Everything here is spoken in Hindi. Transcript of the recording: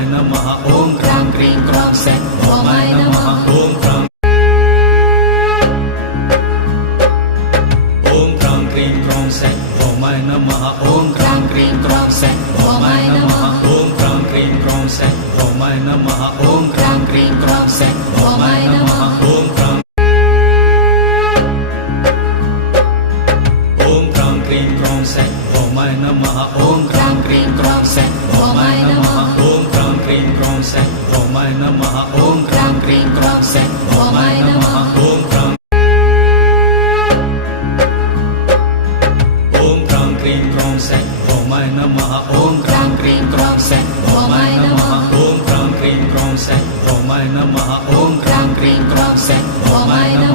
ओमाय नमः ओम क्रां क्रीं क्रौं सैं ओमाय नमः ओम क्रां क्रीं क्रौं सैं ओमाय नमः ओम क्रां क्रीं क्रौं सैं ओमाय नमः ओम क्रां क्रीं क्रौं सैं ओमाय नमः ओम क्रां क्रीं क्रौं सैं ओमाय नमः ओम क्रां क्रीं क्रौं सैं ओमाय नमः ओम क्रां क्रीं क्रौं सैं ओमाय नमः ओम क्रां क्रीं क्रौं सैं ओमाय नमः ओम क्रां क्रीं क्रौं सैं ओमाय नमः ओम क्रां क्रीं क्रौं सैं ओमाय नमः ओम क्रां क्रीं क्रौं सैं ओमाय नमः ओम क्रां क्रीं क्रौं सैं ओमाय नमः ओम क्रां क्रीं क्रौं सैं ओमाय नमः